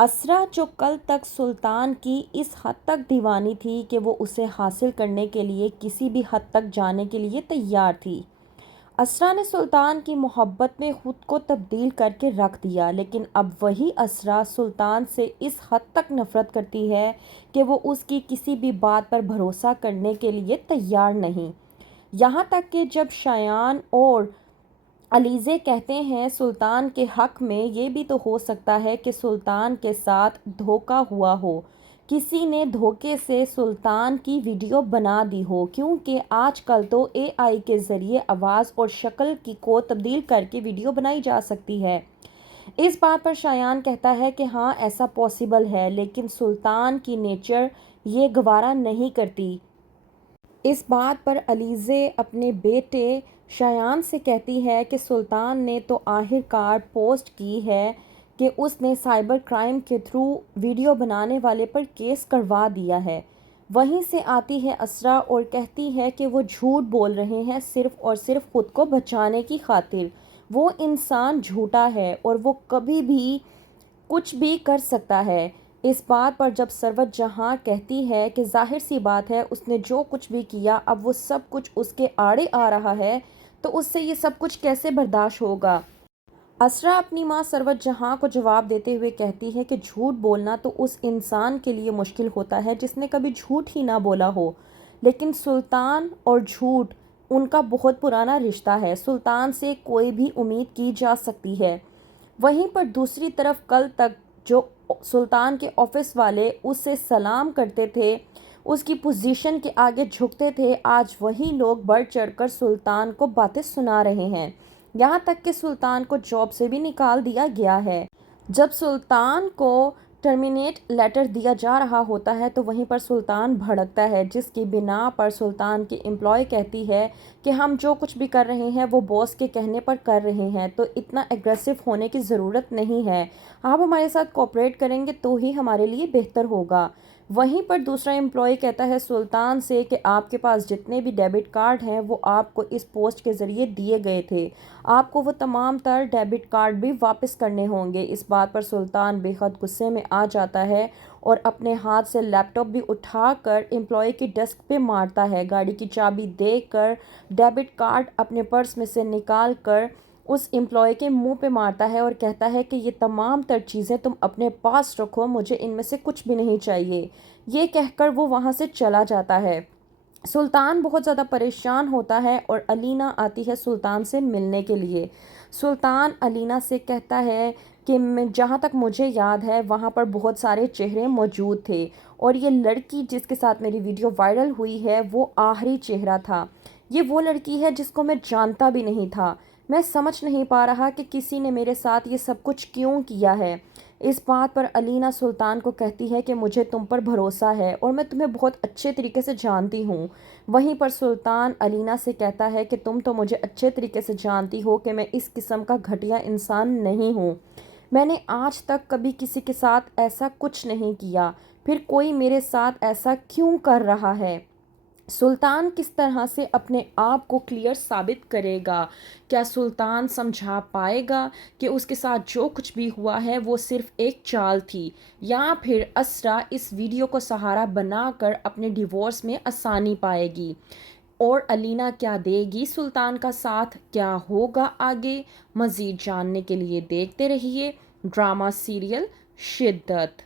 اسرا جو کل تک سلطان کی اس حد تک دیوانی تھی کہ وہ اسے حاصل کرنے کے لیے کسی بھی حد تک جانے کے لیے تیار تھی، اسرا نے سلطان کی محبت میں خود کو تبدیل کر کے رکھ دیا، لیکن اب وہی اسرا سلطان سے اس حد تک نفرت کرتی ہے کہ وہ اس کی کسی بھی بات پر بھروسہ کرنے کے لیے تیار نہیں۔ یہاں تک کہ جب شایان اور علیزے کہتے ہیں سلطان کے حق میں، یہ بھی تو ہو سکتا ہے کہ سلطان کے ساتھ دھوکہ ہوا ہو، کسی نے دھوکے سے سلطان کی ویڈیو بنا دی ہو، کیونکہ آج کل تو اے آئی کے ذریعے آواز اور شکل کو تبدیل کر کے ویڈیو بنائی جا سکتی ہے۔ اس بات پر شایان کہتا ہے کہ ہاں ایسا پاسبل ہے، لیکن سلطان کی نیچر یہ گوارا نہیں کرتی۔ اس بات پر علیزے اپنے بیٹے شایان سے کہتی ہے کہ سلطان نے تو آخر کار پوسٹ کی ہے کہ اس نے سائبر کرائم کے تھرو ویڈیو بنانے والے پر کیس کروا دیا ہے۔ وہیں سے آتی ہے اسرا اور کہتی ہے کہ وہ جھوٹ بول رہے ہیں صرف اور صرف خود کو بچانے کی خاطر۔ وہ انسان جھوٹا ہے اور وہ کبھی بھی کچھ بھی کر سکتا ہے۔ اس بات پر جب سروت جہاں کہتی ہے کہ ظاہر سی بات ہے اس نے جو کچھ بھی کیا اب وہ سب کچھ اس کے آڑے آ رہا ہے تو اس سے یہ سب کچھ کیسے برداشت ہوگا۔ اسرا اپنی ماں سروت جہاں کو جواب دیتے ہوئے کہتی ہے کہ جھوٹ بولنا تو اس انسان کے لیے مشکل ہوتا ہے جس نے کبھی جھوٹ ہی نہ بولا ہو، لیکن سلطان اور جھوٹ ان کا بہت پرانا رشتہ ہے، سلطان سے کوئی بھی امید کی جا سکتی ہے۔ وہیں پر دوسری طرف کل تک جو سلطان کے آفس والے اسے سلام کرتے تھے، اس کی پوزیشن کے آگے جھکتے تھے، آج وہی لوگ بڑھ چڑھ کر سلطان کو باتیں سنا رہے ہیں، یہاں تک کہ سلطان کو جاب سے بھی نکال دیا گیا ہے۔ جب سلطان کو ٹرمینیٹ لیٹر دیا جا رہا ہوتا ہے تو وہیں پر سلطان بھڑکتا ہے، جس کی بنا پر سلطان کی امپلائی کہتی ہے کہ ہم جو کچھ بھی کر رہے ہیں وہ باس کے کہنے پر کر رہے ہیں، تو اتنا ایگریسو ہونے کی ضرورت نہیں ہے، آپ ہمارے ساتھ کوآپریٹ کریں گے تو ہی ہمارے لیے بہتر ہوگا۔ وہیں پر دوسرا امپلائی کہتا ہے سلطان سے کہ آپ کے پاس جتنے بھی ڈیبٹ کارڈ ہیں وہ آپ کو اس پوسٹ کے ذریعے دیے گئے تھے، آپ کو وہ تمام تر ڈیبٹ کارڈ بھی واپس کرنے ہوں گے۔ اس بات پر سلطان بے حد غصے میں آ جاتا ہے اور اپنے ہاتھ سے لیپ ٹاپ بھی اٹھا کر امپلائی کی ڈیسک پہ مارتا ہے، گاڑی کی چابی دے کر ڈیبٹ کارڈ اپنے پرس میں سے نکال کر اس امپلائی کے منہ پہ مارتا ہے اور کہتا ہے کہ یہ تمام تر چیزیں تم اپنے پاس رکھو، مجھے ان میں سے کچھ بھی نہیں چاہیے۔ یہ کہہ کر وہ وہاں سے چلا جاتا ہے۔ سلطان بہت زیادہ پریشان ہوتا ہے اور علینا آتی ہے سلطان سے ملنے کے لیے۔ سلطان علینا سے کہتا ہے کہ جہاں تک مجھے یاد ہے وہاں پر بہت سارے چہرے موجود تھے اور یہ لڑکی جس کے ساتھ میری ویڈیو وائرل ہوئی ہے وہ آخری چہرہ تھا، یہ وہ لڑکی ہے جس کو میں جانتا بھی نہیں تھا، میں سمجھ نہیں پا رہا کہ کسی نے میرے ساتھ یہ سب کچھ کیوں کیا ہے۔ اس بات پر علینا سلطان کو کہتی ہے کہ مجھے تم پر بھروسہ ہے اور میں تمہیں بہت اچھے طریقے سے جانتی ہوں۔ وہیں پر سلطان علینا سے کہتا ہے کہ تم تو مجھے اچھے طریقے سے جانتی ہو کہ میں اس قسم کا گھٹیا انسان نہیں ہوں، میں نے آج تک کبھی کسی کے ساتھ ایسا کچھ نہیں کیا، پھر کوئی میرے ساتھ ایسا کیوں کر رہا ہے؟ سلطان کس طرح سے اپنے آپ کو کلیئر ثابت کرے گا؟ کیا سلطان سمجھا پائے گا کہ اس کے ساتھ جو کچھ بھی ہوا ہے وہ صرف ایک چال تھی، یا پھر اسرا اس ویڈیو کو سہارا بنا کر اپنے ڈیورس میں آسانی پائے گی؟ اور علینا کیا دے گی سلطان کا ساتھ؟ کیا ہوگا آگے؟ مزید جاننے کے لیے دیکھتے رہیے ڈرامہ سیریل شدت۔